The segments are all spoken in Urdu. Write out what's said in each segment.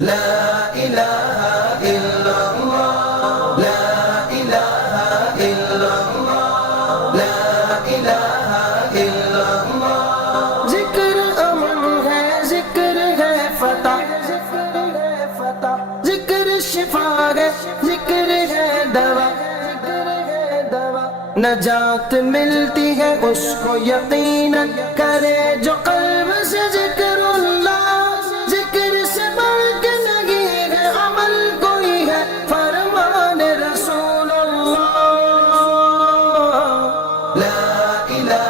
لا إله إلا الله لا إله إلا الله لا إله إلا الله ذکر امن ہے ذکر ہے فتح ذکر شفا ہے ذکر ہے دوا نجات ملتی ہے اس کو یقیناً کرے جو قلب سے ذکر اللہ ذکر سے بڑھ کے نہیں ہے عمل کوئی ہے فرمان رسول اللہ لا الہ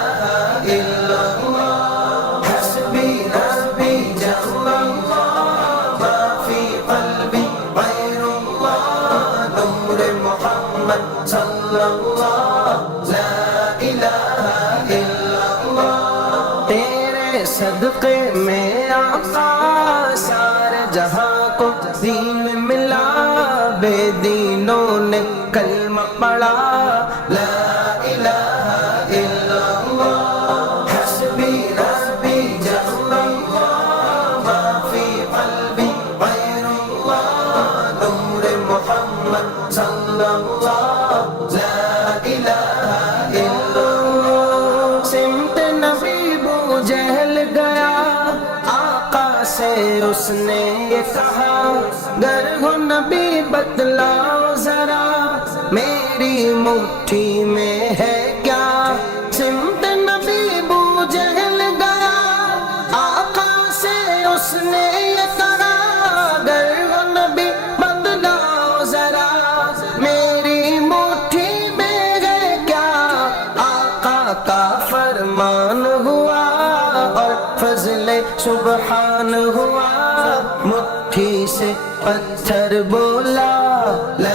الا اللہ حسبی ربی جل اللہ ما فی قلبی غیر اللہ نور محمد صلی اللہ صدقے میں آقا سارے جہاں کو دین ملا بے دینوں نے کلمہ پڑھا لا الہ الا اللہ حسبی ربی جل اللہ ما فی قلبی غیر اللہ نور محمد صلی اللہ لا الہ الا اللہ سمت نبی بو جہل گیا آقا سے اس نے یہ کہا گر ہو نبی بتلاؤ ذرا میری مٹھی میں ہے کیا سمت نبی بو جہل گیا آقا سے اس نے یہ کہا گر ہو نبی بتلاؤ ذرا میری مٹھی میں ہے کیا آقا کا فرمان ہوا اور فضل سبحان ہوا مٹھی سے پتھر بولا لا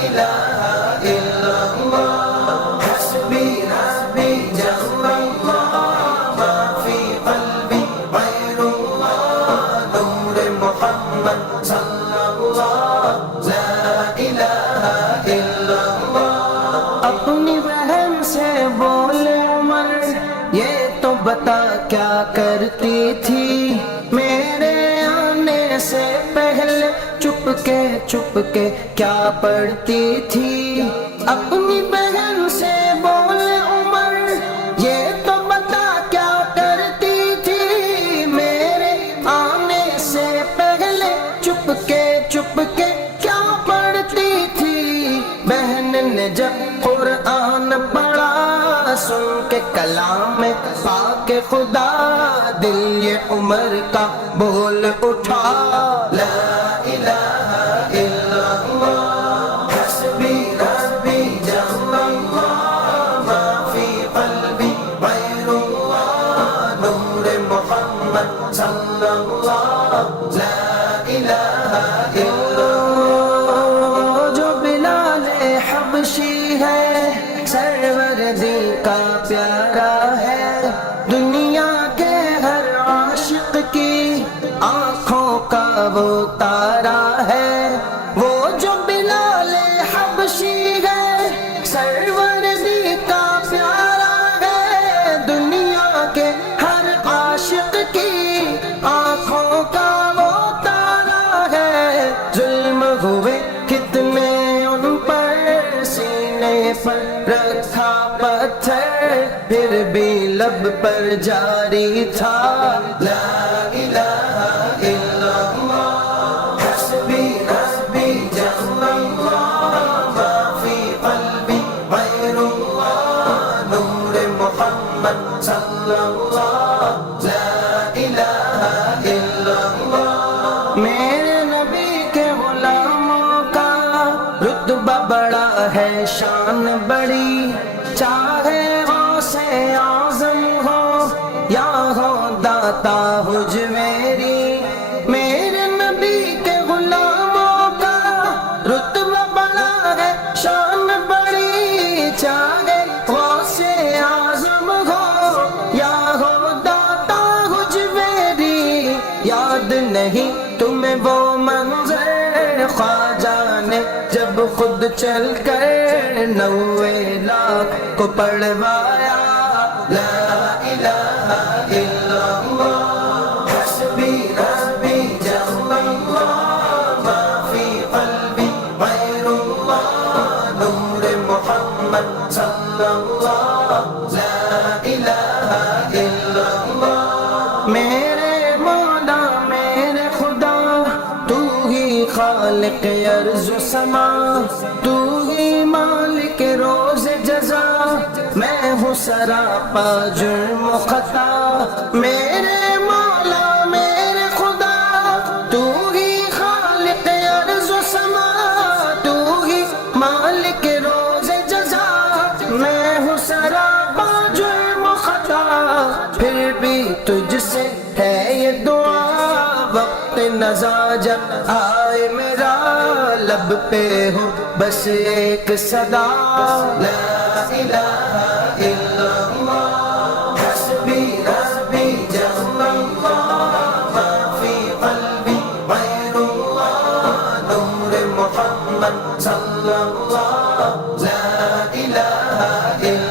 الہ الا اللہ حسبی ربی جل اللہ ما فی قلبی غیر اللہ نور محمد صلی اللہ لا الہ الا اللہ اپنی بہن سے بولے عمر یہ تو بتا کیا کرتی تھی میرے آنے سے پہلے چپ کے کیا پڑھتی تھی اپنی بہن سے بولے عمر یہ تو بتا کیا کرتی تھی میرے آنے سے پہلے چپ کے کیا پڑھتی تھی بہن نے جب قرآن پڑھا سن کے کلام پاک خدا دل یہ عمر کا بول اٹھا لا الہ الا اللہ حسبی ربی جل اللہ ما فی قلبی غیر اللہ نور محمد صلی اللہ لا الہ الا اللہ جو بلال حبشی ہے سروردی کا پیارا ہے دنیا کے ہر عاشق کی آنکھوں کا وہ تارا ہے وہ جو بلال حبشی ہے سروردی کا پیارا ہے دنیا کے ہر عاشق کی آنکھوں کا وہ تارا ہے ظلم ہوئے کتنے ان پر سینے پر رکھا پتھر پھر بھی لب پر جاری تھا لا الہ الا اللہ حسبی ربی جل اللہ ما فی قلبی غیر اللہ نور محمد صلی اللہ لا الہ الا اللہ میرے نبی کے غلاموں کا رتبہ بڑا ہے شان بڑی چاہے غوث اعظم ہو یا ہو داتا حجویری میرے نبی کے غلاموں کا رتبہ بڑا ہے شان بڑی چاہے غوث اعظم ہو یا ہو داتا حجویری یاد نہیں تمہیں وہ منظر خواجہ نے جب خود چل کر 90 لاکھ کو پڑھوایا لا الہ الا اللہ حسبی ربی جل اللہ اللہ لا الہ الا اللہ میرے مولا میرے خدا تو ہی خالق ارض و سما تو ہی مالک روز جزا میں ہوں سراپا جرم و خطا میرے مولا میرے خدا تو ہی خالق ارض و سما تو ہی مالک روز جزا میں ہوں سراپا جرم و خطا پھر بھی تجھ سے ہے یہ دعا وقت نزا جب آئے میرا لب پہ ہو بس ایک صدا لا الہ الا اللہ حسبی ربی جل اللہ ما فی قلبی غیر اللہ نور محمد صلی اللہ لا الہ الا